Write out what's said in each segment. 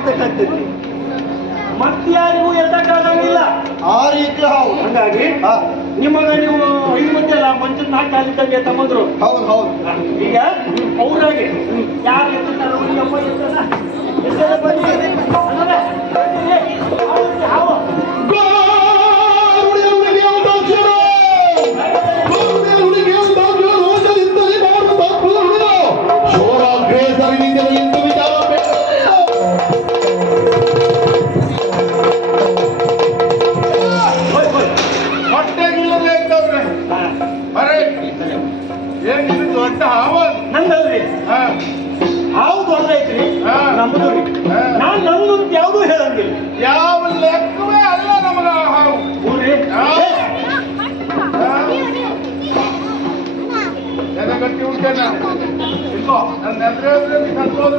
ಎತ್ತಕ್ಕಾಗ್ತೈತಿ, ಮತ್ತಾರಿಗೂ ಎತ್ತಕ್ಕಾಗಂಗಿಲ್ಲ. ಆ ರೀತಿ ಹೌದು. ಹಂಗಾಗಿ ನಿಮಗ ನೀವು 5 ಮಂದಿ ಅಲ್ಲ, ಮಂಚದ 4 ಕಾಲಿದ್ದಂಗೆ ತಮ್ಮಂದ್ರು. ಹೌದು ಹೌದು. ಈಗ ಅವ್ರಾಗೆ ಯಾರು ಎತ್ತಾರ ದೊಡ್ಡ ಹಾವ ನಂದಲ್ರಿ. ಹಾವು ದೊಡ್ಡದೈತ್ರಿ, ನಮ್ದು ರೀ. ನಾನ್ ನಮ್ದು ಯಾವ್ದು ಹೇಳಂಗಿಲ್ಲ. ಯಾವ ಲೆಕ್ಕವೇ ಅಲ್ಲ ನಮಗ ಹಾವು. ಊರ್ರಿ ಗಟ್ಟಿ ಉಂಟೆ ನಾನು ಇಲ್ಕೋ ನನ್ನ ಹೆಸರು ಸಂತೋಷ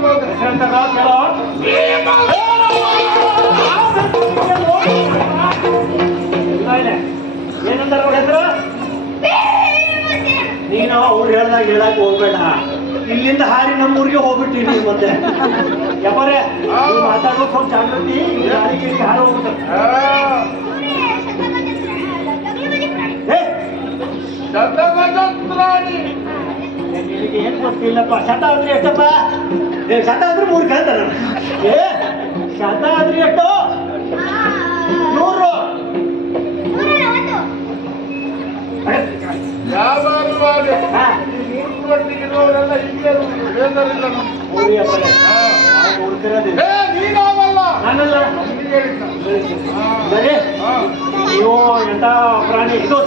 ಏನಂತಾರ ಅವ್ರ ಹೆಸರು? ನೀನು ಅವ್ರು ಹೇಳ್ದಾಗ ಹೇಳಕ್ ಹೋಗ್ಬೇಡ. ಇಲ್ಲಿಂದ ಹಾರಿ ನಮ್ಮೂರಿಗೆ ಹೋಗ್ಬಿಟ್ಟಿನಿ. ಮತ್ತೆ ಯಾಪರೇ ಮಾತಾಡೋ ಸ್ವಲ್ಪ ಜಾಗೃತಿ. ಹಾರ ಹೋಗ್ಬಿಟ್ಟ ನಿನಗೆ ಏನ್ ಗೊತ್ತಿಲ್ಲಪ್ಪ. ಶತ ಅಂದ್ರೆ ಎಷ್ಟಪ್ಪ? ಶತ ಅಂದ್ರೆ 3 ಕೇಳ್ತಾರ. ಶತ ಅಂದ್ರೆ ಎಷ್ಟು? 100. ನೀವು ಎಂತ ಪ್ರಾಣಿ? ಇದು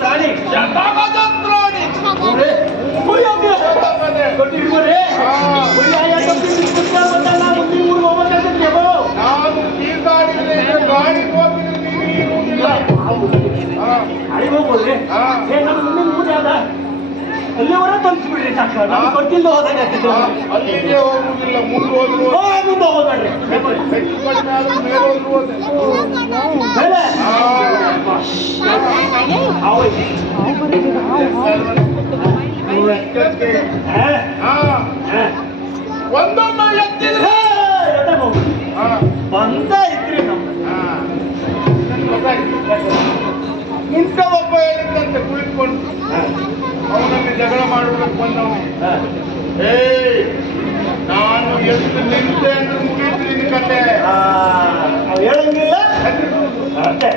ಪ್ರಾಣಿ ಹೋಗ್ಬೋದ್ರಿ. ನಮ್ಮ ಮುಂದಿನ ಊರು ಯಾವ್ದ? ಅಲ್ಲಿವರ ತಲುಪಿಸ್ಬಿಡ್ರಿ ಸಾಕು. ನಮ್ಗೆ ಗೊತ್ತಿಲ್ಲ ಹೋದಾಗ ಅಲ್ಲಿಗೆ ಹೋಗುದಿಲ್ಲ. ಮುಂದೆ ಹೋದ್ರು ಮುಂದೆ ಹೋಗ್ಬೇಡ್ರಿ. ಒಂದೊಂದು ಎತ್ತಿದ್ರೆ ಬಂದ ಇದ್ರಿ ನಮ್ಗೆ. ಇಂಥ ಒಬ್ಬ ಹೇಳಿದಂತೆ ಕುಳಿತುಕೊಂಡು ಅವನಲ್ಲಿ ಜಗಳ ಮಾಡುವುದಕ್ಕೆ ಬಂದವು. ನಾನು ಎಷ್ಟು ನಿಂತೆ ಅಂದ್ರೆ ಮುಗಿತು ನಿನ್ನ ಕತೆ. ಹೇಳಂಗಿಲ್ಲ ಅಷ್ಟೇ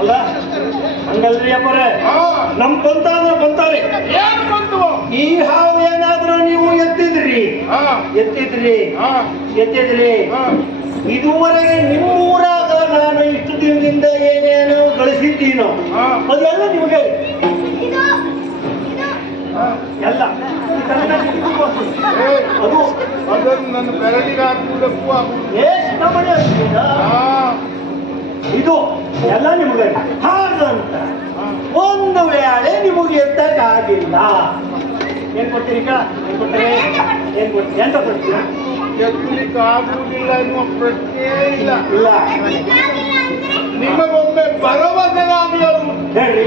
ಅಲ್ಲ. ಹಂಗಲ್ರಿ ಅಪ್ಪರೇ, ನಮ್ ಬಂತ ಅಂದ್ರೆ ಬಂತಾರೆ. ಏನು ಬಂತು? ಈ ಹಾವು ಏನಾದ್ರೂ ನೀವು ಎತ್ತಿದ್ರಿ ಇದುವರೆಗೆ ನಿಮ್ಮೂರಾಗ ನಾನು ಇಷ್ಟು ದಿನದಿಂದ ಏನೇನು ಗಳಿಸಿದ್ದೀನೋ ಅದೆಲ್ಲ ನಿಮಗೆ ಎಲ್ಲ ಅದು ಅದನ್ನು ನನ್ನ ಬೆರಳಿಗೆ ಹಾಕುವುದಕ್ಕೂ ಎಷ್ಟು ಮನೆ ಇದು ಎಲ್ಲ ನಿಮಗೆ ಹಾಗಂತ ಒಂದು ವೇಳೆ ನಿಮಗೆ ಎತ್ತಕ್ಕಾಗಿಲ್ಲ ಏನ್ ಕೊಡ್ತೀರಿ? ಏನ್ ಕೊಡ್ತಾರೆ? ಏನ್ ಕೊಡ್ತೀರಿ? ಎಂತ ಕೊಡ್ತೀರ? ಎತ್ತಲಿಕ್ಕೆ ಆಗುವುದಿಲ್ಲ ಎನ್ನುವ ಪ್ರಶ್ನೆ ಇಲ್ಲ. ಇಲ್ಲ. ನಿಮಗೊಮ್ಮೆ ಭರವಸೆಗಾಗಲಿ ಹೇಳ್ರಿ.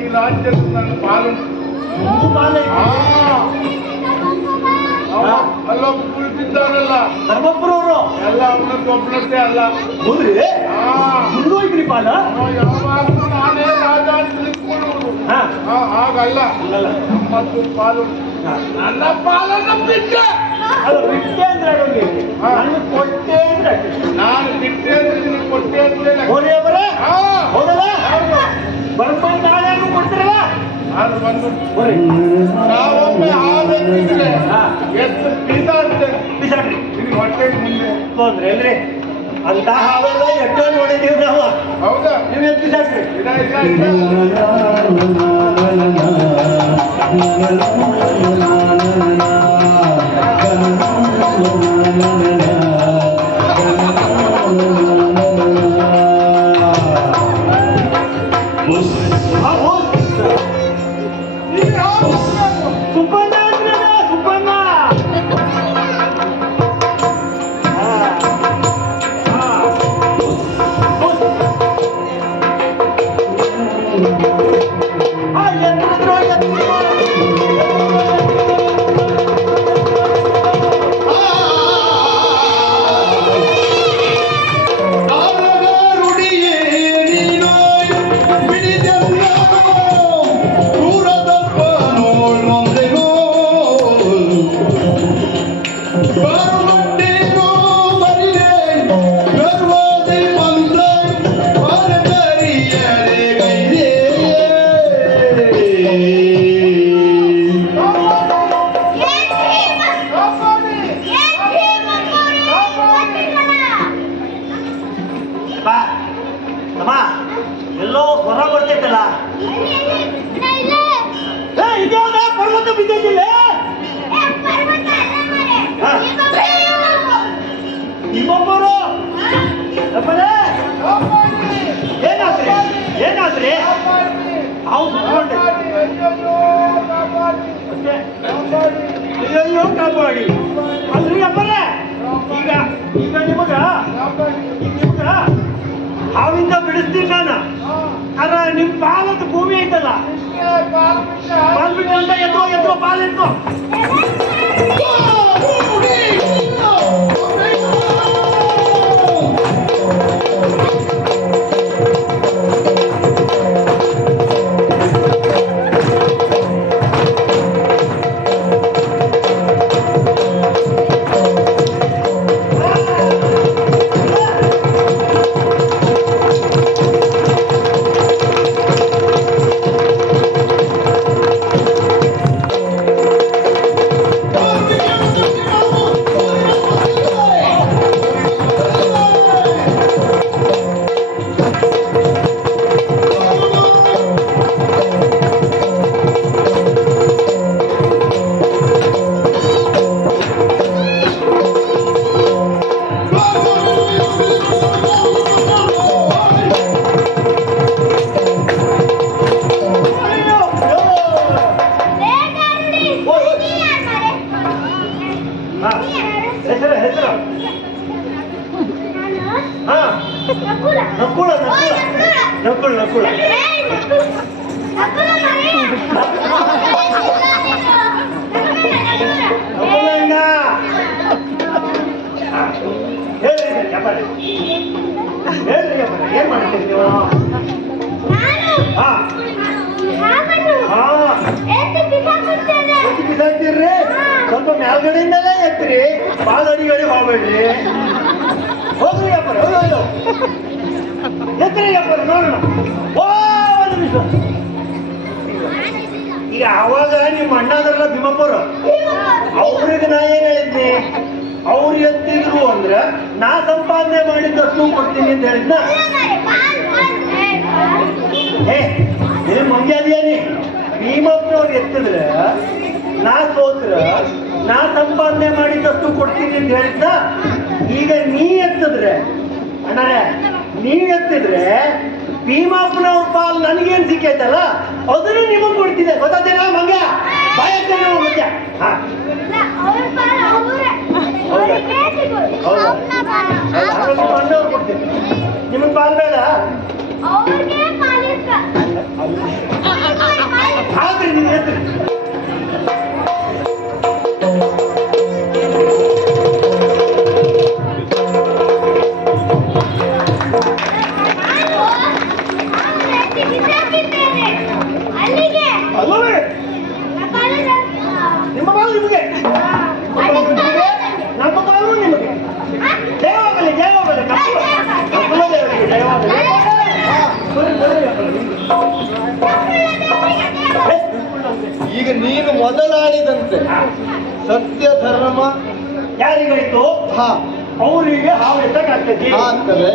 ಈ ರಾಜ್ಯದ ನನ್ನ ಪಾಲು ಅಲ್ಲೊಬ್ಬ ಕುಳಿತಿದ್ದಾರಲ್ಲ ಧರ್ಮಪುರವರು ಎಲ್ಲ ಅವನೊಬ್ಬನದ್ದೇ ಅಲ್ಲ. ಹೌದ್ರಿ? ಮುಂದೋಯ್ತ್ರಿ ಪಾಲ. ಯಾವಾಗಲೂ ನಾನೇ ರಾಜ ಅಂತ ತಿಳ್ಕೊಳ್ಳುವುದು. ಹಾಗಲ್ಲ. ನಮ್ಮದು ಪಾಲು. ನನ್ನ ಪಾಲನ್ನು ಬಿಟ್ಟೆ. ಅದು ಬಿಟ್ಟೆ ಅಂದ್ರೆ ನಾನು ಕೊಟ್ಟೆ ಅಂದ್ರೆ ನಾನು ಬಿಟ್ಟೆ ಅಂದ್ರೆ ನಿನಗೆ ಕೊಟ್ಟೆ ಅಂದ್ರೆ ಹೋರಿಯವರೇ ಹೌದಲ್ಲ? ಬರ್ಕೊಂಡು ನಾಳೆ ಕೊಡ್ತೀರಲ್ಲ? ನಾನು ಬಂದು ನಾವೊಮ್ಮೆ ಹಾವೆತ್ತಿದ್ರೆ ಎಷ್ಟು ಬಿಸಾಡ್ರಿ ನಿಮಗೆ ಹೊಟ್ಟೆ ಮುಂದೆ ತೊಂದ್ರೆ ಅಲ್ರಿ. ಅಂತ ಹಾವೆಲ್ಲ ಎಷ್ಟೋ ನೋಡಿದೀವಿ ನಾವು. ಹೌದಾ? ನೀವು ಎತ್ತು ಬಿಸಾಡ್ರಿ. ಬಾ ಅಮ್ಮ ಎಲ್ಲೋ ಹೊರ ಬರ್ತೈತಲ್ಲ ಇದ್ಯಾವ್ದ ಪರ್ವತ ಬಿದ್ದಿಲ್ಲ ನಿಮ್ಮೊಬ್ಬರು ಏನಾದ್ರಿ ಏನಾದ್ರಿ ಹೌದು ಅಯ್ಯೋ ಕಾಪಾಡಿ ಅಲ್ರಿ ಅಪ್ಪರೇ ಈಗ ಈಗ ನಿಮಗ ಹಾವಿಂದ ಬಿಡಿಸ್ತೀನಿ ನಾನು ಅದ ನಿಮ್ ಪಾಲದ ಭೂಮಿ ಐತಲ್ಲ ಪಾಲ್ ಬಿಟ್ಟು ಅಂತ ಎತ್ತೋ ಪಾಲ್ ಎತ್ತೋ ಏನ್ ಮಾಡ್ತೀರಿ ನೀವು ಬಿಸಾಕ್ತಿರ್ರಿ ಸ್ವಲ್ಪ ಮೇಲ್ಗಡೆಯಿಂದಲೇ ಎತ್ರಿ ಬಾಳ ಅಡಿಗಡಿ ಹೋಗ್ಬೇಡ್ರಿ ಹೋಗ್ರಿ ಅಪ್ಪರ ಹೋಗೋ ಎತ್ರಿ ಅಪ್ಪರ ನೋಡೋಣ ಒಂದು ನಿಮಿಷ ಈಗ ಅವಾಗ ನಿಮ್ಮ ಅಣ್ಣದಲ್ಲ ಭೀಮಪ್ಪರು ಅವ್ರಿಗೆ ನಾ ಏನ್ ಹೇಳಿದ್ನಿ ಅವ್ರು ಎತ್ತಿದ್ರು ಅಂದ್ರ ನಾ ಸಂಪಾದನೆ ಮಾಡಿದ್ದಷ್ಟು ಕೊಡ್ತೀನಿ ಅಂತ ಹೇಳಿದ್ನ ಏ ಮಂಗ್ಯಾದಿಯಾನಿ ಭೀಮಪ್ಪನವ್ರು ಎತ್ತಿದ್ರ ನಾ ಸೋತ್ರ ನಾ ಸಂಪಾದನೆ ಮಾಡಿದ್ದಷ್ಟು ಕೊಡ್ತೀನಿ ಅಂತ ಹೇಳಿದ್ನ ಈಗ ನೀ ಎತ್ತಿದ್ರೆ ಅಣ್ಣರೇ ನೀ ಎತ್ತಿದ್ರೆ ಭೀಮಪ್ಪನವ್ರ ಪಾಲ್ ನನಗೇನ್ ಸಿಕ್ಕೈತಲ್ಲ ಅದನ್ನು ನಿಮಗ್ ಕೊಡ್ತಿದ್ದೆ ಗೊತ್ತಾದೇನಾ ಮಂಗ ಬಾಯತ್ತೇನೆ ಮಂಗ್ಯ ಹಾ ಕೊಡ್ತೀನಿ ನಿಮಗ್ ಪಾಲ್ ಬೇಡ ಆದ್ರಿ ನೀವು ಎತ್ರಿ ನಿಮ್ಮ ಬಾಲು ನಿಮಗೆ ನಮ್ಮ ಬಾಲು ನಿಮಗೆ ಜಯವಾಗಲಿ ಜಯವಾಗಲಿ ದೇವರಿಗೆ ಜಯವಾಗಲಿ ಈಗ ನೀನು ಮೊದಲಾಡಿದಂತೆ ಸತ್ಯ ಧರ್ಮ ಯಾರಿಗಾಯ್ತು ಹಾ ಅವರಿಗೆ ಹಾವು ಎತ್ತಕ್ಕಾಗ್ತೈತಿ ಆಗ್ತದೆ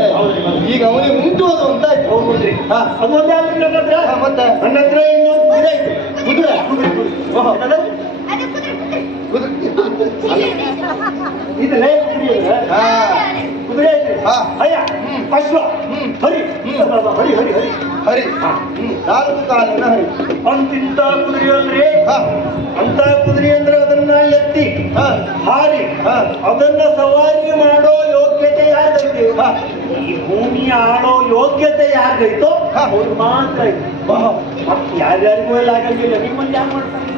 ಈಗ ಅವನಿಗೆ ಉಂಟು ಅದು ಅಂತ ಆಯ್ತು ಹೌದ್ರಿ ಅದೊಂದೇ ಆದ್ರಿ ನನ್ನ ಹತ್ರ ಮತ್ತೆ ನನ್ನ ಹತ್ರ ಇನ್ನೊಂದು ಕುದುರೆ ಐತಿ ಕುದುರೆ ಕುದುರೆ ಇದಲ್ಲೇ ಕುದುರೆ ಐತಿ ಅಯ್ಯ ಅಶ್ವ ಹರಿ ಹರಿ ಹರಿ ಹರಿ ಹರಿ ನಾಲ್ಕು ಕಾಲಿನ ಹರಿ ಅಂತಿಂತ ಕುದುರೆ ಅಂದ್ರೆ ಅಂತ ಕುದುರೆ ಅಂದ್ರೆ ಅದನ್ನ ಎತ್ತಿ ಹಾರಿ ಅದನ್ನ ಸವಾರಿ ಮಾಡೋ ಯೋಗ್ಯತೆ ಯಾರ್ದೈತಿ ಈ ಭೂಮಿ ಆಡೋ ಯೋಗ್ಯತೆ ಯಾರ್ದೈತೋ ಅವ್ರು ಮಾತ್ರ ಐತಿ ಮತ್ತೆ ಯಾರ್ಯಾರಿಗೂ ಎಲ್ಲ ಆಗಂಗಿಲ್ಲ ನಿಮ್ಮಲ್ಲಿ ಯಾರು ಮಾಡ್ತಾರೆ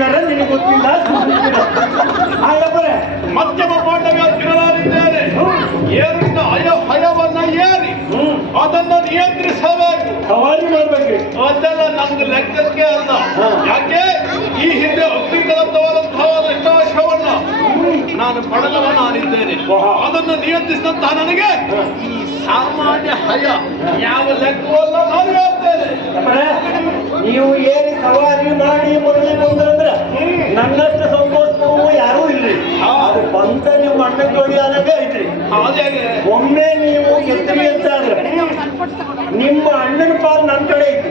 ಮಾಡಿದಾರೆ ನಿನಗೆ ಗೊತ್ತಿಲ್ಲ. ಹಾಗಪ್ಪರೆ ಮಧ್ಯಮ ಪಾಂಡವ್ಯ ತಿನ್ನಲಾರಿದ್ದೇನೆ. ಏರಿಂದ ಹಯವನ್ನ ಏರಿ ಅದನ್ನ ನಿಯಂತ್ರಿಸಬೇಕು, ಸವಾರಿ ಮಾಡ್ಬೇಕ್ರಿ. ಅದೆಲ್ಲ ನಮ್ಗೆ ಲೆಕ್ಕಕ್ಕೆ ಅಲ್ಲ. ಯಾಕೆ ಈ ಹಿಂದೆ ಅಗ್ನಿಕರಂತವಾದಂತಹ ಲೆಕ್ಕಾಶವನ್ನ ನಾನು ಪಡೆದವ ನಾನಿದ್ದೇನೆ. ಅದನ್ನು ನಿಯಂತ್ರಿಸಿದಂತಹ ನನಗೆ ಈ ಸಾಮಾನ್ಯ ಹಯ ಯಾವ ಲೆಕ್ಕವಲ್ಲ ನಾನು ಹೇಳ್ತೇನೆ. ನೀವು ಏರಿ ಸವಾರಿ ಮಾಡಿ ಮೊದಲೇ ಬಂದ್ರಂದ್ರೆ ನನ್ನಷ್ಟು ಸಂತೋಷವೂ ಯಾರೂ ಇಲ್ರಿ. ಅದು ಬಂತ ನೀವು ಅಣ್ಣ ಜೋಡಿ ಆದಂಗೆ ಐತ್ರಿ. ಒಮ್ಮೆ ನೀವು ಎತ್ತರಿ ಅಂತ ಆದ್ರೆ ನಿಮ್ಮ ಅಣ್ಣನ ಪಾಲ್ ನನ್ನ ಕಡೆ ಐತಿ,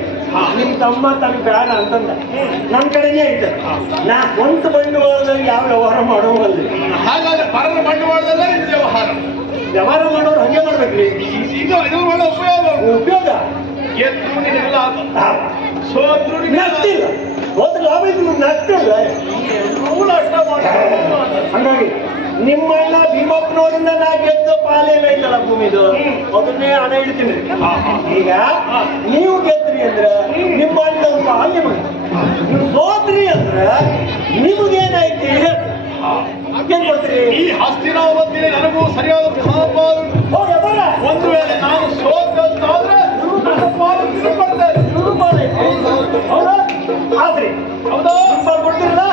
ನಿಮ್ ತಮ್ಮ ತನ್ನ ಬೇಡ ಅಂತಂದ ನನ್ನ ಕಡೆನೇ ಐತೆ. ನಾ ಸ್ವಂತ ಬಂಡವಾಳದಲ್ಲಿ ಯಾವ ವ್ಯವಹಾರ ಮಾಡೋವಲ್ರಿ. ಹಾಗಾದ್ರೆ ಪರರ ಬಂಡವಾಳದಲ್ಲ ವ್ಯವಹಾರ ಮಾಡೋರು ಹಂಗೆ ಮಾಡ್ಬೇಕ್ರಿ. ಇದು ಒಳ್ಳೆ ಉಪಯೋಗ ಗೆದ್ರು ನಿನಗೆ ಲಾಭ, ಸೋತ್ರು ನಗ್ತಿಲ್ಲ. ಹೋದ್ರೆ ಲಾಭ ಇದ್ರು ನಗ್ತಿಲ್ಲ. ಹಂಗಾಗಿ ನಿಮ್ಮ ಅಣ್ಣ ಭೀಮಪ್ಪನವರಿಂದ ನಾ ಗೆದ್ದ ಪಾಲೇನೈತಲ್ಲ ಭೂಮಿದು ಅದನ್ನೇ ಹಣ ಇಡ್ತೀನಿ. ಈಗ ನೀವು ಗೆದ್ರಿ ಅಂದ್ರೆ ನಿಮ್ಮ ಅಣ್ಣ ಪಾಲ್ ನಿಮಗೆ, ನೀವು ಸೋತ್ರಿ ಅಂದ್ರೆ ನಿಮಗೇನೈತಿ ಏನ್ ಕೊಡ್ತೀರಿ? ಈ ಹಸ್ತಿನಾವತಿಗೆ ನನಗೂ ಸರಿಯಾದ ಪಾಲು. ಒಂದು ವೇಳೆ ನಾನು ಸೋತಾದ್ರೆ ಪಾಲು ತಿರುಪಡ್ತೇನೆ. ಹೌದಾ? ಆದ್ರಿ ಹೌದಾ? ಪಾಲ್ ಕೊಡ್ತೀರಲ್ಲ?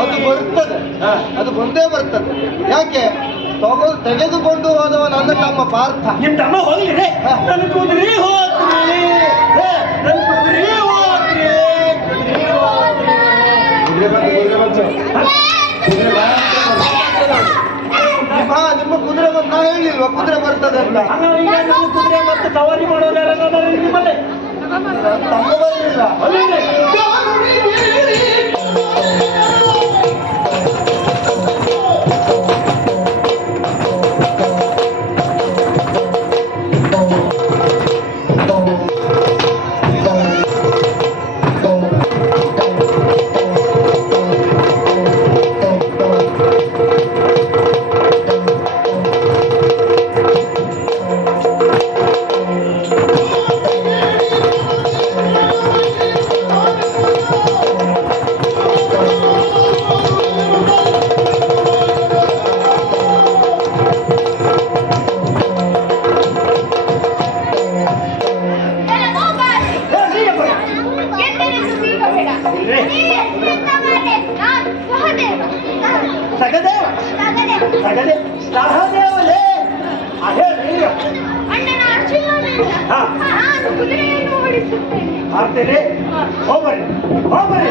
ಅದು ಬರ್ತದೆ, ಅದು ಬಂದೇ ಬರ್ತದೆ. ಯಾಕೆ ತೆಗೆದುಕೊಂಡು ಹೋದವ ನನ್ನ ತಮ್ಮ ಪಾರ್ಥ. ನಿಮ್ ತಮ್ಮ ಹೋಗ್ಲಿ ನನ್ನ ಕುದುರೆ ಹೋದ್ರಿ, ನನ್ನ ಕುದುರೆ ಹೋದ್ರಿ. ನಿಮ್ಮ ಕುದುರೆ ನಾ ಹೇಳಿಲ್ವಾ ಕುದುರೆ ಬರ್ತದೆ ಅಂತ? ಕುದುರೆ ಮತ್ತೆ ಸವಾರಿ ಮಾಡೋರು ಯಾರು ನಿಮ್ಮಲ್ಲೇ? ತಮ್ಮ ಬರಲಿಲ್ಲ. ಮಾಡ್ತೇನೆ. ಹೋಗ್ಬರ್ರಿ ಹೋಗ್ಬರ್ರಿ.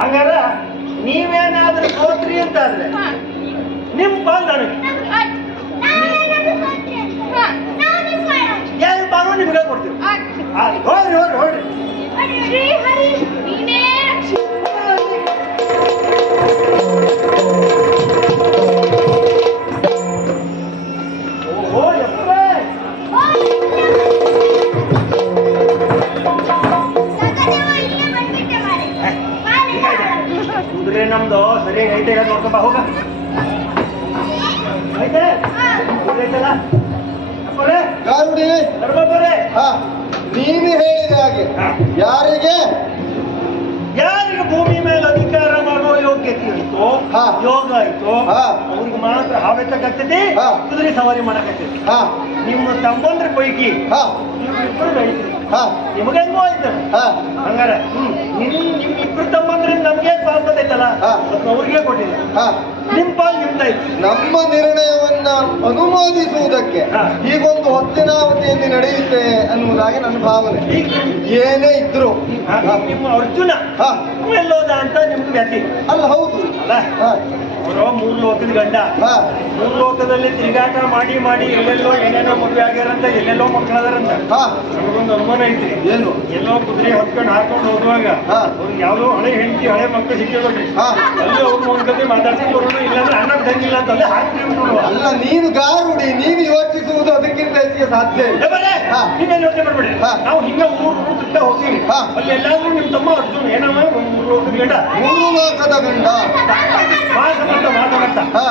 ಹಂಗಾರ ನೀವೇನಾದ್ರೂ ಸೋತ್ರಿ ಅಂತಾದ್ರೆ ನಿಮ್ ಪಾಲ್ ನನಗೆ, ಯಾವ ಪಾಲು ನಿಮ್ಗೆ ಕೊಡ್ತೀವಿ. ಹೋಗ್ರಿ ಹೋಗ್ರಿ ಹೋಗ್ರಿ. ಕುದುರೆ ನಮ್ದು ಸರಿಯಾಗಿ ಐತೆ ನೋಡ್ಕೊಂಬ ಹೋಗ. ಐತೆ ಐತಲ್ಲ ನೀನು ಹೇಳಿದ ಹಾಗೆ ಯಾರಿಗೆ ಭೂಮಿ ಮೇಲೆ ಅಧಿಕಾರ ಮಾಡುವ ಯೋಗ್ಯತೆ ಇತ್ತು, ಯೋಗ ಆಯ್ತು, ಅವ್ರಿಗೆ ಮಾತ್ರ ಹಾವೆತ್ತಕ್ಕಾಗ್ತದೆ, ಕುದುರೆ ಸವಾರಿ ಮಾಡಕ್ಕಾಗ್ತದೆ. ನಿಮ್ಮ ತಮ್ಮಂದ್ರ ಪೈಕಿ ಇಬ್ಬರು ಐತ್ರಿ, ನಿಮಗೆ ಹೆಂಗೋ ಆಯ್ತು. ಹಂಗಾರ ನಿಮ್ ಇಬ್ರು ತಮ್ಮಂದ್ರಿಂದ ನಮ್ಗೆ ಪಾಲ್ಪದೈತಲ್ಲ ಅವ್ರಿಗೆ ಕೊಟ್ಟಿಲ್ಲ, ನಿಮ್ ಪಾಲ್ ನಿಮ್ದಾಯ್ತು. ನಮ್ಮ ನಿರ್ಣಯವನ್ನ ಅನುಮೋದಿಸುವುದಕ್ಕೆ ಹೀಗೊಂದು ಹೊತ್ತಿನಾವತಿಯಲ್ಲಿ ನಡೆಯುತ್ತೆ ಅನ್ನುವುದಾಗಿ ನನ್ನ ಭಾವನೆ. ಏನೇ ಇದ್ರು ನಿಮ್ಮ ಅರ್ಜುನ ಎಲ್ಲೋದ ಅಂತ ನಿಮ್ಗೆ ವ್ಯತಿ ಅಲ್ಲ. ಹೌದು, ಅಲ್ಲ ಹಾ ಅವರು ಮೂರು ಲೋಕದ ಗಂಡ ಹಾ ಮೂರು ಲೋಕದಲ್ಲಿ ತಿರುಗಾಟ ಮಾಡಿ ಮಾಡಿ ಎಲ್ಲೆಲ್ಲೋ ಏನೇನೋ ಮದುವೆ ಆಗ್ಯಾರಂತ ಎಲ್ಲೆಲ್ಲೋ ಮಕ್ಕಳದಾರಂತ ಹಾ ನಮಗೊಂದು ಅನುಮಾನ ಐತಿ. ಏನು? ಎಲ್ಲೋ ಕುದುರೆ ಹೊತ್ಕೊಂಡು ಹಾಕೊಂಡು ಹೋಗುವಾಗ ಹಾ. ಅವ್ರಿಗೆ ಯಾವ್ದೋ ಹಳೆ ಹೆಂಡತಿ ಹಳೆ ಮಕ್ಕಳು ಸಿಕ್ಕಿರೋದ್ರಿ ಹಾ. ಅಲ್ಲಿ ಅವ್ರನ್ನ ಒಂದ್ ಕತೆ ಮಾತಾಡ್ಸಿ ಬರೋದು, ಇಲ್ಲಾಂದ್ರೆ ಅನ್ನ ತಂಗಿಲ್ಲ ಅಂತ ಅಲ್ಲೇ ಹಾಕ್ತೀವಿ ನೋಡುವ. ಅಲ್ಲ, ನೀನು ಗಾರುಡಿ, ನೀನು ಯೋಚಿಸುವುದು ಅದಕ್ಕಿಂತ ಹೆಚ್ಚಿಗೆ ಸಾಧ್ಯ ಇಲ್ಲ. ಹಾ. ನೀವೇನು ಯೋಚನೆ ಮಾಡ್ಬೇಡಿ. ಹಾ. ನಾವು ಹಿಂಗ ಊರು ಸುತ್ತ ಹೋಗ್ತೀವಿ. ಹಾ. ಅಲ್ಲಿ ಎಲ್ಲಾದ್ರೂ ನಿಮ್ ತಮ್ಮ ಅರ್ಜುನ್ ಏನವ ಮೂರು ಲೋಕದ ಗಂಡ ಮೂರು ಲೋಕದ ಗಂಡ. ಮಾಸ ಮಾಡ್ತಾ ಹಾ.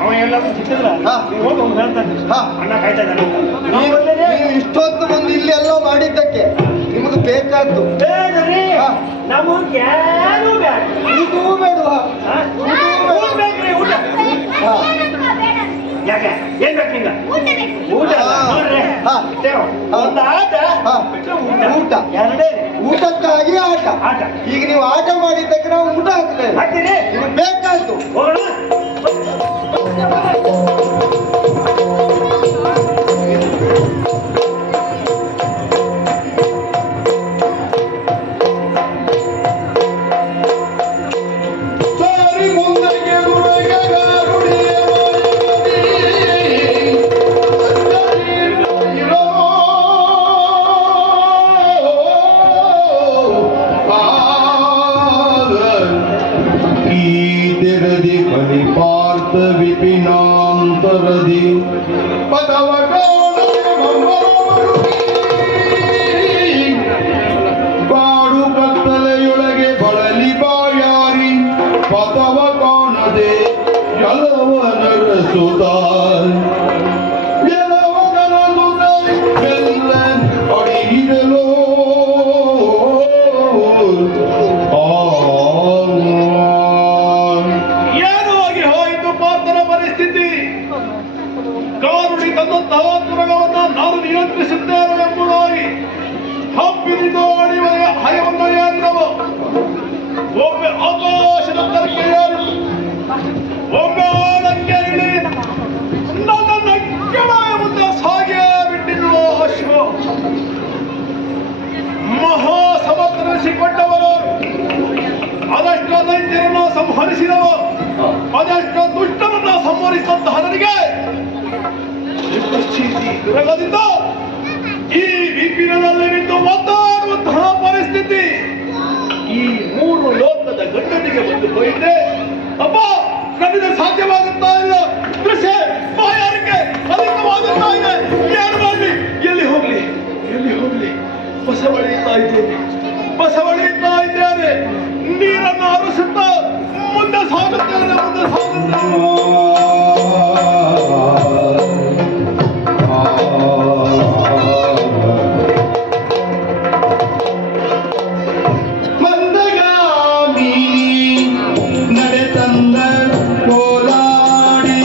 ಅವ ಎಲ್ಲಾದ್ರೂ ಸಿಕ್ಕಿದ್ರ ಹಾ. ನೀವು ಹೋಗಿ ಅವ್ನು ಹೇಳ್ತಾನೆ ಹಾ. ಅಣ್ಣ ಕಾಯ್ತಾ ಇದ್ದಾನೆ ಅಂತ. ನಾವು ನೀವು ಬಂದೇನೆ. ನೀವು ಇಷ್ಟೊತ್ತು ಬಂದು ಇಲ್ಲಿ ಎಲ್ಲ ಮಾಡಿದ್ದಕ್ಕೆ ನಿಮಗೆ ಬೇಕಾದ್ದು ಬೇಡ್ರಿ. ಹಾ. ನಮಗೇನು ಬೇಡ. ಇದು ಬೇಡವಾ? ಹಾ? ಊಟ ಬೇಕ್ರಿ, ಊಟ. ಹಾ. ಯಾಕೆ ಏನ್ ಬೇಕು ನಿಂಗ? ಊಟ ಅಲ್ಲ, ಹಾ. ನೋಡ್ರಿ. ಹಾ. ಇಷ್ಟೇ. ಒಂದು ಆಟ ಹಾ. ಬಿಟ್ರೆ ಊಟ. ಊಟ. ಎರಡೇ ಊಟಕ್ಕಾಗಿ ಆಟ. ಆಟ. ಈಗ ನೀವು ಆಟ ಮಾಡಿದ್ದಕ್ಕೆ ನಾವು ಊಟ ಹಾಕ್ತೇವೆ. ಹಾಕ್ತೀರಿ? ನಿಮಗೆ ಬೇಕಾದ್ದು ಹೋಗೋಣ. ಸಾರಿ ಮುಂದಕ್ಕೆ ಗಾರುಡಿಯ ಈತೆರದಿ ಕಲಿ ಪಾರ್ಥ ವಿಪಿನಾಂತರದಿ ಪದವ ಕಾಡು ಕತ್ತಲೆಯೊಳಗೆ ಬಳಲಿ ಬಾಯಾರಿ ಪದವ ಕಾಣದೆ ಎಲ್ಲವನರಸುತ್ತ ಎಲ್ಲ ಅಡಿಗಿದಲೋ ಏನು ಆಗಿ ಹೋಯಿತು ಪಾರ್ಥನ ಪರಿಸ್ಥಿತಿ? ಕಾರುಣಿ ತಂದಂತಹ ತುರಗವನ್ನ ನಾನು ನಿಯಂತ್ರಿಸುತ್ತೇನೆ ಎಂಬುದಾಗಿ ಹಬ್ಬಿನಿಂದ ಅಡಿಮನೆಯ ಹಯವನ್ನು ಏರಿದವ. ಒಮ್ಮೆ ಆಕಾಶದ ತರಕ್ಕೆ ಏರಿ, ಒಮ್ಮೆ ಆಳಕ್ಕೆ ಇಳಿ, ನನ್ನನ್ನು ಕೆಳಗೆ ಮುಂದೆ ಸಾಗೇ ಬಿಟ್ಟಿರುವ ಅಶ್ವ. ಮಹಾ ಸಮರ್ಥನಿಸಿಕೊಂಡವರು, ಅದಷ್ಟ ದೈತ್ಯರನ್ನು ಸಂಹರಿಸಿದವ, ಅದಷ್ಟ ದುಷ್ಟರನ್ನ ಸಂಹರಿಸಿದಂತಹ ನನಗೆ ದುರಗದಿಂದ ಈ ವಿಪಿನಲ್ಲಿ ಬಿದ್ದು ಒದ್ದಾಡುವಂತಹ ಪರಿಸ್ಥಿತಿ. ಈ ಮೂರು ಲೋಕದ ಗಂಡನಿಗೆ ಬಂದು ಹೋಯಿತೆ. ಅಪ್ಪ, ನನ್ನಿಂದ ಸಾಧ್ಯವಾಗುತ್ತಾ ಇಲ್ಲ. ಕೃಷಿ ಬಾಯಾರಿಕೆ ಅಧಿಕವಾಗುತ್ತಾ ಇದೆ. ಏನು ಮಾಡಲಿ? ಎಲ್ಲಿ ಹೋಗ್ಲಿ? ಎಲ್ಲಿ ಹೋಗ್ಲಿ? ಬಸವಳಿಯುತ್ತಾ ಇದ್ದೇನೆ. ನೀರನ್ನು ಹರಿಸುತ್ತಾ ಮುಂದೆ ಸಾಗುತ್ತೇನೆ. ಮಂದಗಾಮಿ ನಡೆತಂದ ಕೋಲಾಡಿ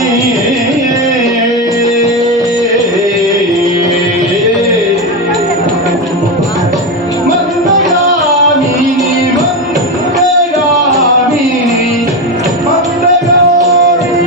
ಮಂದಗಾಮಿ ಮಂದಗಾಮಿ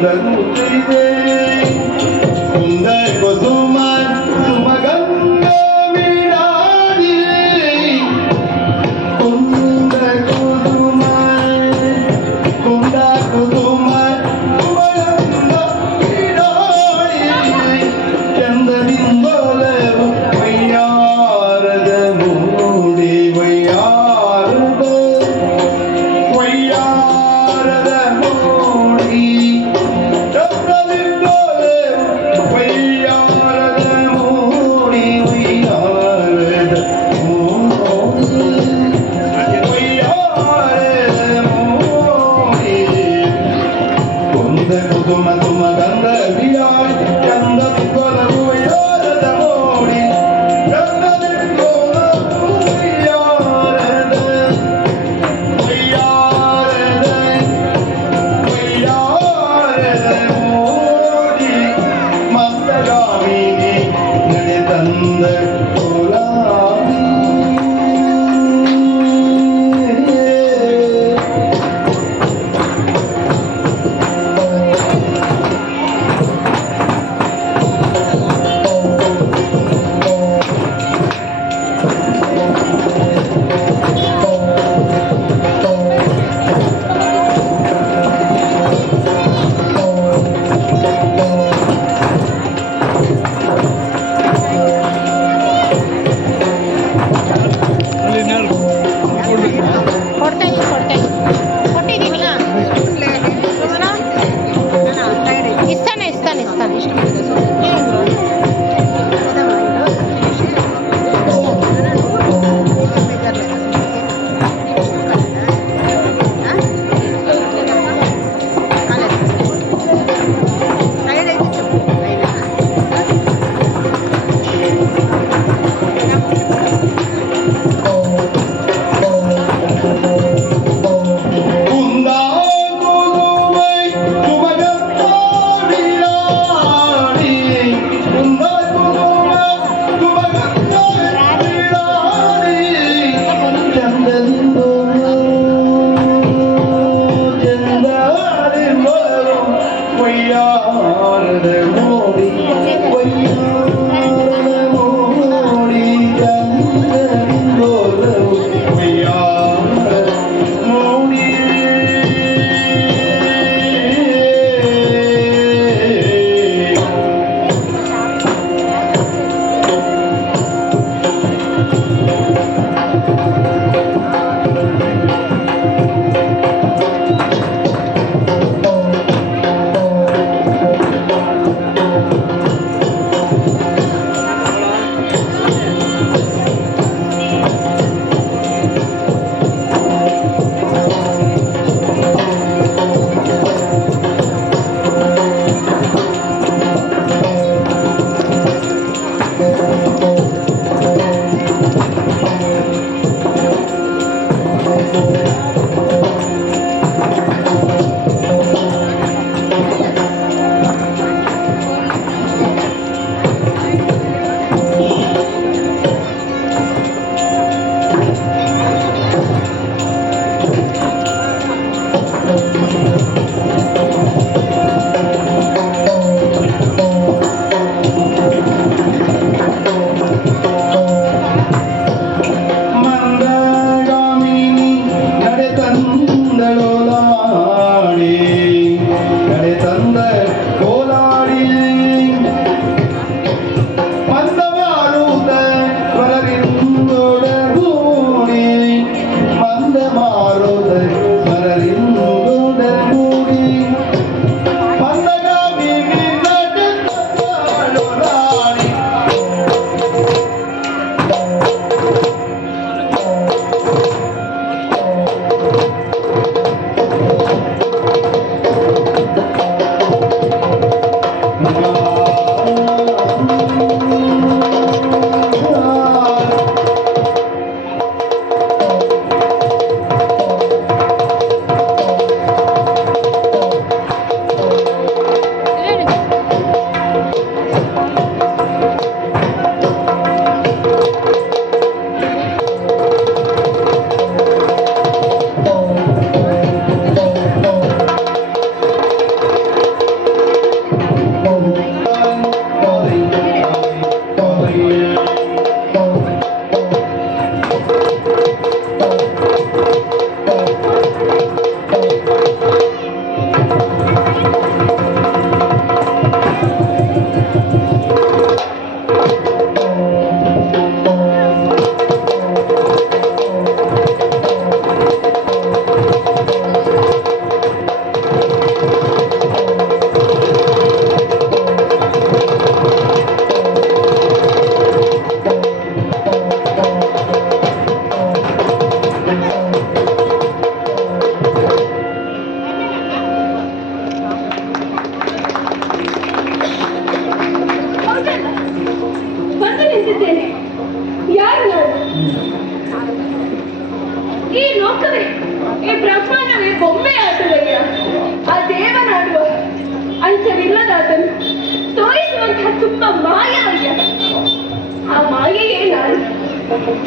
ಕುಂದಗುತ್ತಿದೆ ಕುಂದ ಕುಸುಮ ಸುಮಗಂಧ ವಿರಾಡಿ ಕುಂದ ಕುಸುಮ ಕುಂದ ಕುಸುಮ ಸುಮಗಂಧ ವಿರಾಡಿ ಚಂದದಿಂದಲವು ವಯ್ಯಾರದ ಮೂಡಿ ವಯ್ಯಾರದ ವಯ್ಯಾರದ ಮೂಡಿ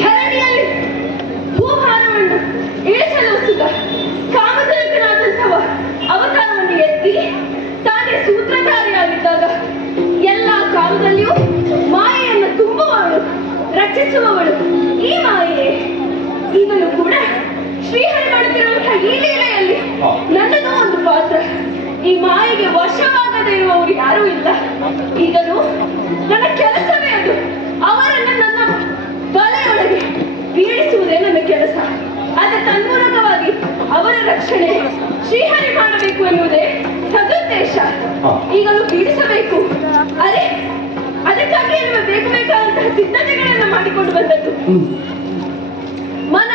ಧರಣಿಯಲ್ಲಿ ಭೂಭಾರವನ್ನು ಇಳಿಸಲು ಸುತ ಕಾಮದೇವನಾದಂಥವ ಅವತಾರವನ್ನು ಎತ್ತಿ ತಾನೇ ಸೂತ್ರಧಾರಿಯಾಗಿದ್ದಾಗ ಎಲ್ಲ ಕಾಲದಲ್ಲಿಯೂ ಮಾಯೆಯನ್ನು ತುಂಬುವವಳು ರಚಿಸುವವಳು ಈ ಮಾಯೆ ಈಗಲೂ ಕೂಡ ಶ್ರೀಹರಿ ಮಾಡುತ್ತಿರುವಂತಹ ಈ ಲೀಲೆಯಲ್ಲಿ ನನ್ನದು ಒಂದು ಪಾತ್ರ. ಈ ಮಾಯೆಗೆ ವಶವಾಗದೇ ಇರುವವರು ಯಾರೂ ಇಲ್ಲ. ಈಗಲೂ ನನ್ನ ಕೆಲಸವೇ ಅದು. ಅವರನ್ನು ನನ್ನ ಬಲೆಯೊಳಗೆ ಬೀಳಿಸುವುದೇ ನನ್ನ ಕೆಲಸ. ಆದ ತನ್ಮೂಲಕವಾಗಿ ಅವರ ರಕ್ಷಣೆ ಶ್ರೀಹರಿ ಮಾಡಬೇಕು ಎನ್ನುವುದೇ ಸದುದ್ದೇಶ. ಈಗಲೂ ಬೀಳಿಸಬೇಕು. ಅದೇ ಅದಕ್ಕಾಗಿ ಬೇಕಾದಂತಹ ಸಿದ್ಧತೆಗಳನ್ನು ಮಾಡಿಕೊಂಡು ಬಂದದ್ದು. ಮನ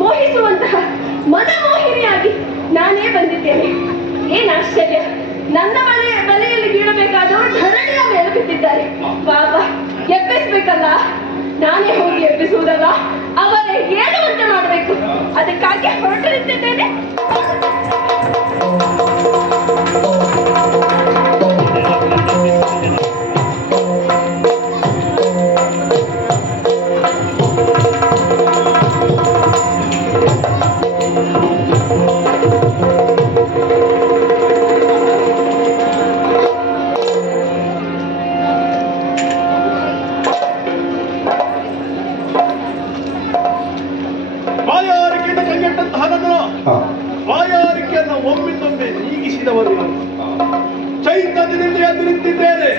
ಮೋಹಿಸುವಂತಹ ಮನಮೋಹಿನಿಯಾಗಿ ನಾನೇ ಬಂದಿದ್ದೇನೆ. ಏನ್ ಆಶ್ಚರ್ಯ, ನನ್ನ ಬಲೆಯಲ್ಲಿ ಬೀಳಬೇಕಾದವರು ಧರಣಿಯ ಮೇಲೆ ಬಿದ್ದಿದ್ದಾರೆ. ಪಾಪ ಎಬ್ಬಿಸ್ಬೇಕಲ್ಲ, ನಾನೇ ಹೋಗಿ ಎಬ್ಬಿಸುವುದಲ್ಲ, ಅವರೇ ಹೇಳುವಂತೆ ಮಾಡಬೇಕು. ಅದಕ್ಕಾಗಿ ಹೊರಟು ನಿಂತಿದ್ದೇನೆ. ಬಾಯಾರಿಕೆಯಿಂದ ಕೈಗೆಟ್ಟಂತಹ ನನ್ನನ್ನು ಬಾಯಾರಿಕೆಯನ್ನು ಒಮ್ಮಿಂದೊಮ್ಮೆ ನೀಗಿಸಿದವರು ನಾನು. ಚೈತನ್ಯದಲ್ಲಿ ಎದ್ದು ನಿಂತಿದ್ದೇನೆ.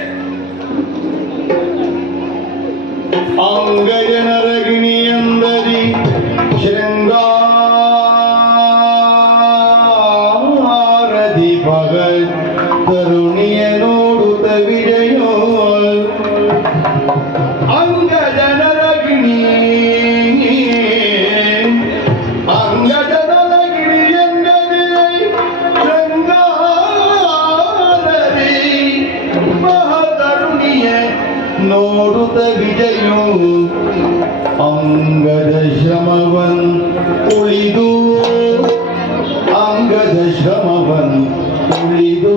ಅಂಗಜನರಗಿಣಿಯಂದರಿ ಶೃಂಗಾರದಿ ಭಗತ್ ತರುಣಿಯ ನೋಡುತ್ತ ವಿಜಯೋ ಅಂಗಜನರಗಿಣಿ ನೋಡುತ್ತ ವಿಜಯೋ ಅಂಗದ ಶ್ರಮವನ್ ಉಳಿದು ಅಂಗದ ಶ್ರಮವನ್ ಉಳಿದು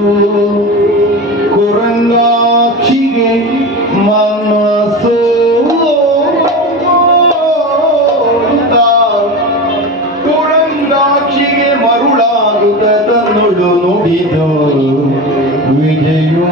ಕುರಂಗಾಕ್ಷಿಗೆ ಮನಸೋ ಕುರಂಗಾಕ್ಷಿಗೆ ಮರುಳಾಗುತ್ತ ತನ್ನುಳು ನುಡಿದು ವಿಜಯೋ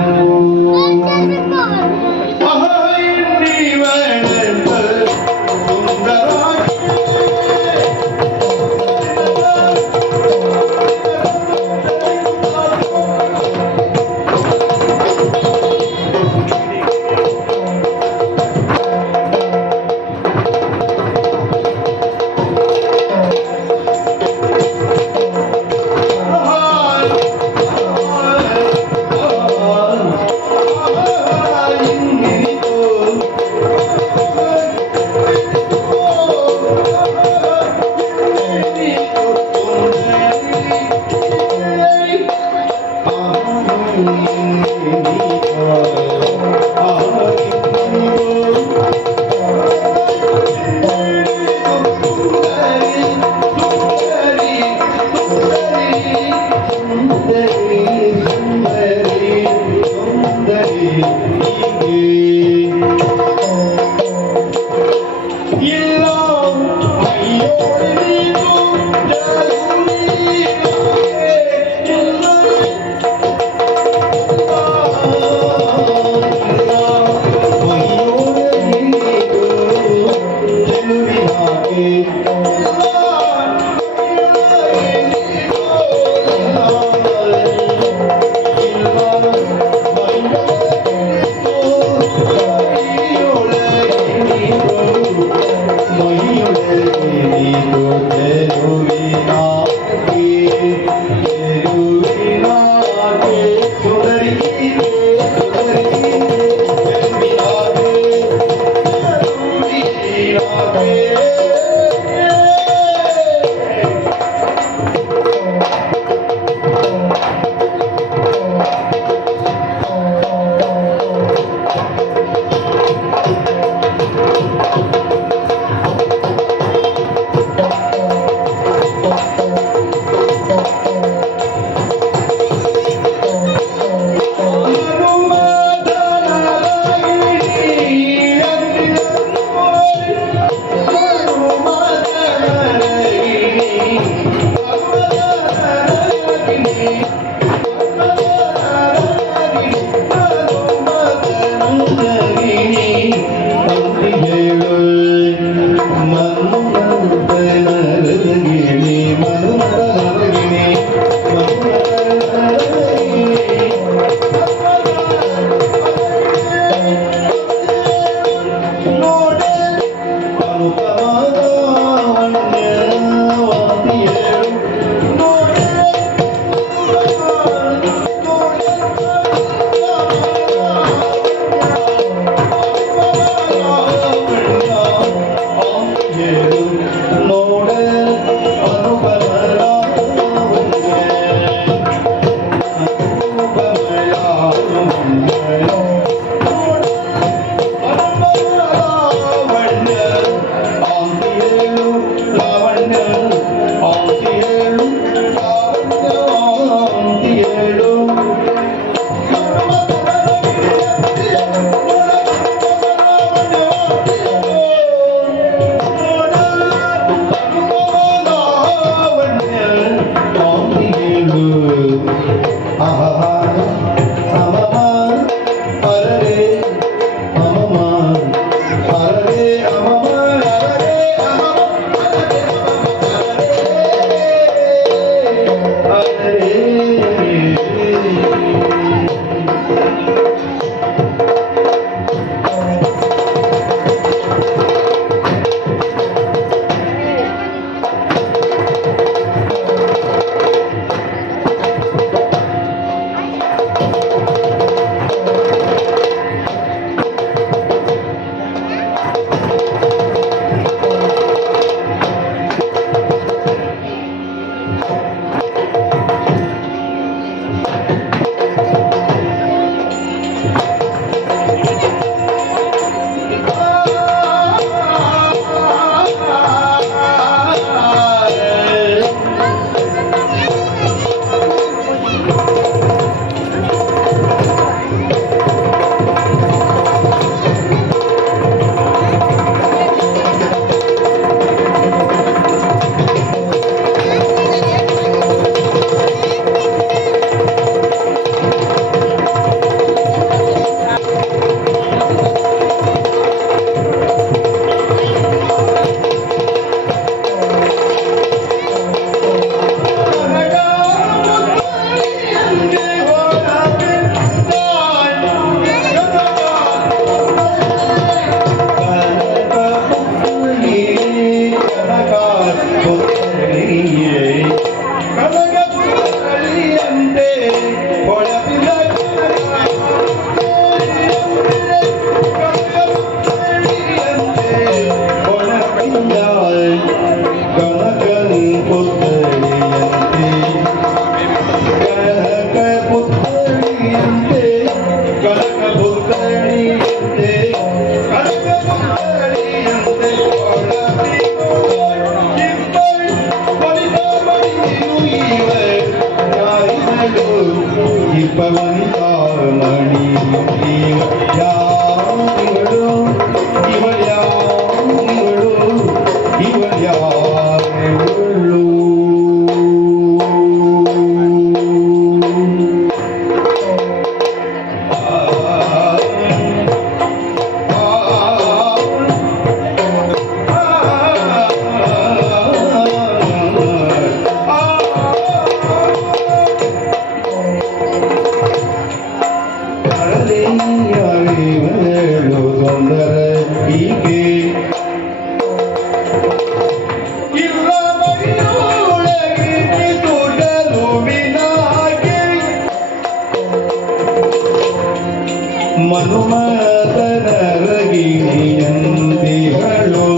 ಮನುಮದರಗಿಣಿಯಂತಿಗಳು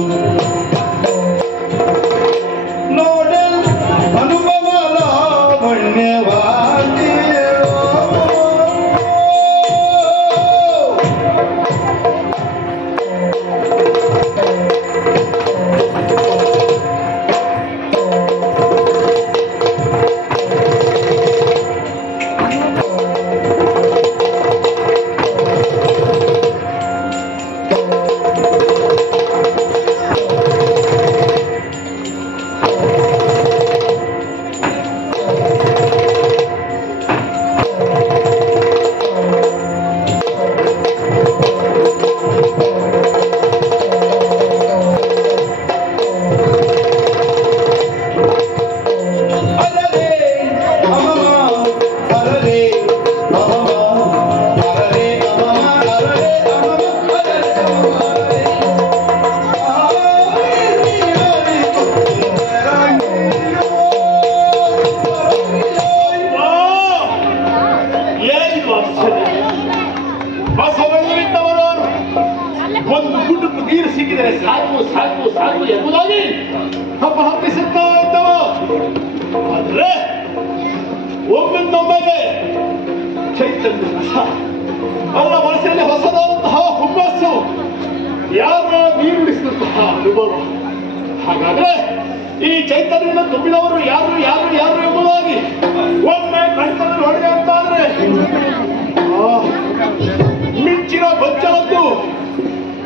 ನೋಡ ಅನುಭವ ಲಾವಣ್ಯವಾದಿರೋ ಬಸವಣ್ಣನವರು ಒಂದು ಗುಡುಕು ನೀರು ಸಿಕ್ಕಿದರೆ ಸಾಕು ಸಾಕು ಸಾಕು ಎಂಬುದಾಗಿ ಹಬ್ಬ ಹಬ್ಬಿಸುತ್ತಾ ಇದ್ದವ. ಆದರೆ ಒಮ್ಮಿಂದೊಮ್ಮೆಗೆ ಚೈತನ್ಯ ರಸ ಅವರ ಮನಸ್ಸಿನಲ್ಲಿ ಹೊಸದಾದಂತಹ ಹುಮ್ಮಸ್ಸು ಯಾರ ನೀರುಡಿಸಿದಂತಹ ಅನುಭವ. ಹಾಗಾದ್ರೆ ಈ ಚೈತನ್ಯವನ್ನು ತುಂಬಿದವರು ಯಾರು ಯಾರು ಯಾರು ಎಂಬುದಾಗಿ ಒಮ್ಮೆ ಕಣ್ತದಲ್ಲಿ ಹೊಡೆದ ಅಂತಾದ್ರೆ ಮಿಂಚಿನ ಬಚ್ಚಲದ್ದು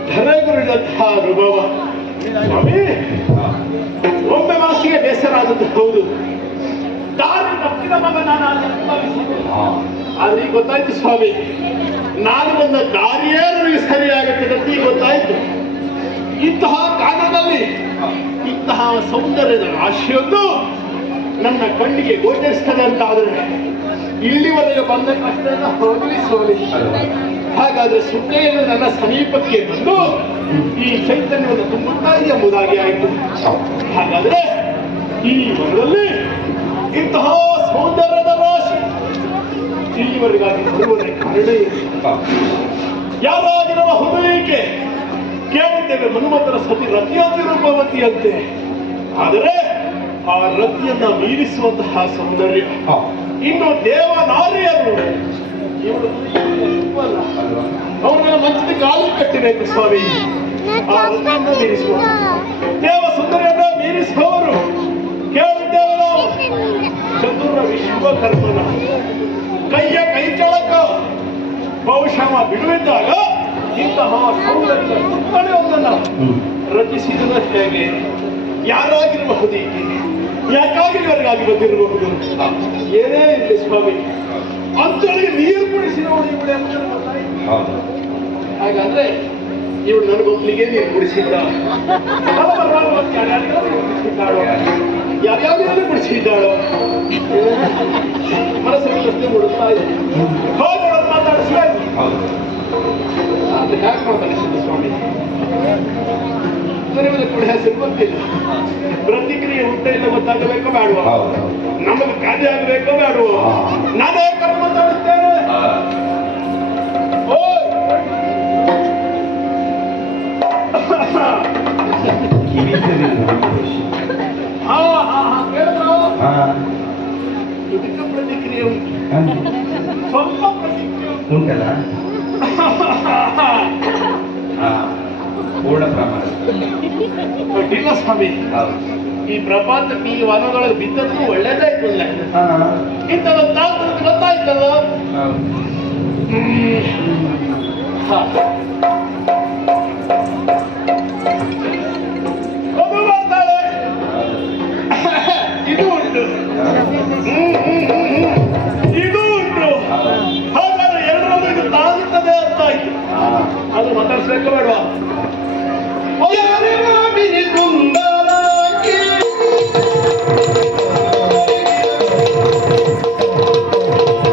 ಧರೆಗುರಿದಂತಹ ಅನುಭವ. ಸ್ವಾಮಿ, ಒಮ್ಮೆ ಮನಸ್ಸಿಗೆ ಬೇಸರ ಆದದ್ದು ಹೌದು. ದಾರಿ ತಪ್ಪಿದ ಮಗ ನಾನು ಅನುಭವಿಸಿದೆ. ಆದ್ರೆ ಈಗ ಗೊತ್ತಾಯ್ತು ಸ್ವಾಮಿ, ನಾನು ಬಂದ ದಾರಿಯೇ ನನಗೆ ಸರಿಯಾಗುತ್ತದೆ ಅಂತ ಈಗ ಗೊತ್ತಾಯ್ತು. ಇಂತಹ ಕಾರಣದಲ್ಲಿ ಇಂತಹ ಸೌಂದರ್ಯದ ರಾಶಿಯೊಂದು ನನ್ನ ಕಣ್ಣಿಗೆ ಗೋಚರಿಸ್ತದೆ ಅಂತ ಆದ್ರೆ ಇಲ್ಲಿವರೆಗೆ ಬಂದ ಕಷ್ಟನ ಹೋಗಲಿಸುವಲ್ಲಿ. ಹಾಗಾದ್ರೆ ಸುಖೆಯನ್ನು ನನ್ನ ಸಮೀಪಕ್ಕೆ ಬಂದು ಈ ಚೈತನ್ಯವನ್ನು ತುಂಬುತ್ತಾ ಇದೆ ಎಂಬುದಾಗಿ ಆಯಿತು. ಹಾಗಾದ್ರೆ ಈ ವನದಲ್ಲಿ ಇಂತಹ ಸೌಂದರ್ಯದ ರಾಶಿ ಇಲ್ಲಿವರೆಗಾಗಿ ಬರುವುದೇ ಕಾರಣವೇ ಯಾರಾಗಿರುವ ಹೊಂದಲಿಕ್ಕೆ ಕೇಳಿದ್ದೇವೆ. ಮನ್ಮಥನ ಸತಿ ರತಿಯಂತೆ ರೂಪವತಿಯಂತೆ. ಆದರೆ ಆ ರತಿಯನ್ನ ಮೀರಿಸುವಂತಹ ಸೌಂದರ್ಯ ಇನ್ನು ದೇವನಾರಿಯರು ಇವಳು ಅವರನ್ನ ಮಂಚದ ಕಾಲು ಕಟ್ಟಿಬೇಕು ಸ್ವಾಮಿ. ಆ ರತಿಯನ್ನ ಮೀರಿಸುವ ದೇವ ಸುಂದರಿಯನ್ನ ಮೀರಿಸುವವರು ಕೇಳಿದ್ದೇವೆ ನಾವು. ಚತುರ ವಿಶ್ವಕರ್ಮನ ಕೈಯ ಕೈ ಚಳಕ ಬಹುಶಃ ಬಿಡುವಿದ್ದಾಗ ಇಂತಹ ಸೌಂದರ್ಯದ ಚಿತ್ರಣವೊಂದನ್ನು ರಚಿಸಿದ ಹೇಗೆ? ಯಾರಾಗಿರಬಹುದು ಈಕೆ? ಯಾಕಾಗಿ ಇವರಿಗಾಗಿ ಬಂದಿರಬಹುದು? ಏನೇ ಇರಲಿ ಸ್ವಾಮಿ, ಅಂತೇಳಿ ನೀರು ಕುಡಿಸಿದವಳು ಇವಳು ಅಂತ ಗೊತ್ತಾಯಿತು. ಹಾಗಾದ್ರೆ ಇವಳು ನನಗೊಬ್ಬನಿಗೆ ನೀರು ಕುಡಿಸಿದ್ದ, ಯಾರ್ಯಾವ್ದು ಕುಡಿಸಿದ್ದಾಳೋ ಮನಸ್ಸಿಗೆ ಪ್ರಶ್ನೆ ಮೂಡುತ್ತಾ ಇದೆ. ಹೋಗಿ ಮಾತಾಡಿಸ್ಬೇಕು ಅದು ಹೇಗೆ ಮಾಡ್ತಾನೆ ಸ್ವಾಮಿ? ಕೂಡ ಹೆಸರು ಗೊತ್ತಿಲ್ಲ. ಪ್ರತಿಕ್ರಿಯೆ ಉಂಟ ಇಲ್ಲ ಗೊತ್ತಾಗಬೇಕೋ ಬೇಡುವ? ನಮಗೆ ಕಾರ್ಯ ಆಗಬೇಕೋ ಬೇಡುವ? ನಾನೇ ಕರ್ಮ ಮಾತಾಡುತ್ತೇನೆ. ಇದಕ್ಕೆ ಪ್ರತಿಕ್ರಿಯೆ ಉಂಟು, ಸ್ವಲ್ಪ ಪ್ರತಿಕ್ರಿಯೆ ಉಂಟಲ್ಲ ಪೂರ್ಣ ಪ್ರಮಾಣ ಇಲ್ಲ ಸ್ವಾಮಿ. ಈ ಪ್ರಪಾತ ಈ ವನದೊಳಗೆ ಬಿದ್ದದ್ದು ಒಳ್ಳೇದಾಯ್ತು. ಇಂಥದೊಂದು ಗೊತ್ತಾಯ್ತಲ್ಲ.